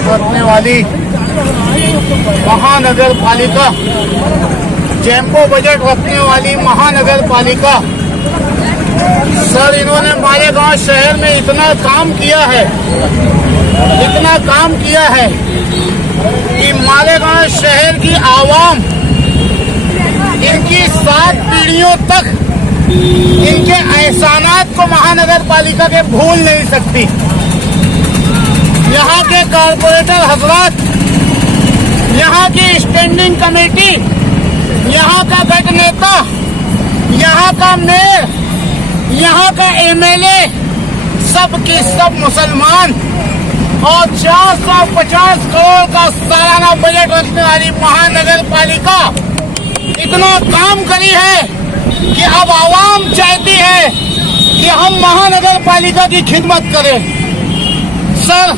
Budget रखने वाली महानगर पालिका, जैम्बो बजट रखने वाली महानगर पालिका, सर इन्होंने मालेगांव शहर में इतना काम किया है कि मालेगांव शहर की आवाम इनकी 7 पीढ़ियों तक इनके एहसानात को महानगर पालिका के भूल नहीं सकती। यहाँ के कारपोरेटर हजरात, यहाँ की स्टैंडिंग कमेटी, यहाँ का गठ नेता, यहाँ का मेयर, यहाँ का एमएलए, सब के सब मुसलमान और 450 करोड़ का सालाना बजट रखने वाली महानगर पालिका इतना काम करी है कि अब आवाम चाहती है कि हम महानगर पालिका की खिदमत करें। सर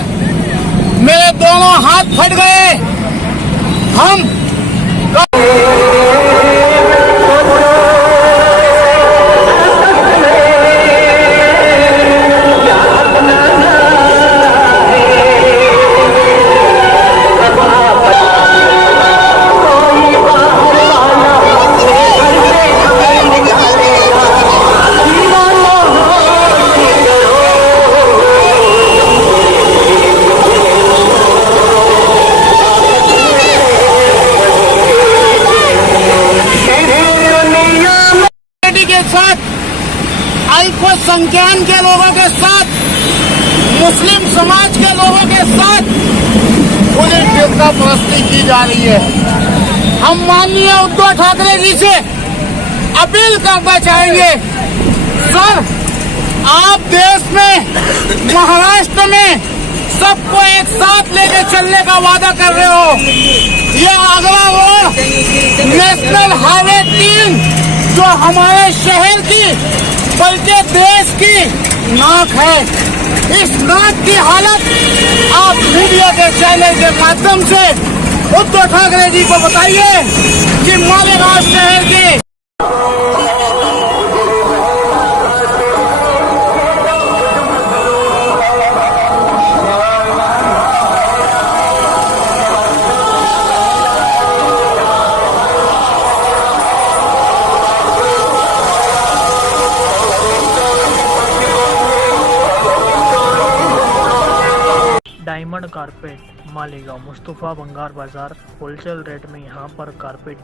मेरे दोनों हाथ फट गए। हम अल्पसंख्यक के लोगों के साथ, मुस्लिम समाज के लोगों के साथ पुलिस फिरका परस्ती की जा रही है। हम माननीय उद्धव ठाकरे जी से अपील करना चाहेंगे, सर आप देश में, महाराष्ट्र में सबको एक साथ लेके चलने का वादा कर रहे हो। ये आगरा रोड नेशनल हाईवे 3 जो हमारे शहर की बल्कि देश की नाक है, इस नाक की हालत आप मीडिया के चैनल के माध्यम से उद्धव ठाकरे जी को बताइए कि मालेगांव शहर की डायमंड कारपेट मालेगांव मुस्तफा बंगार बाजार होलसेल रेट में यहाँ पर कारपेट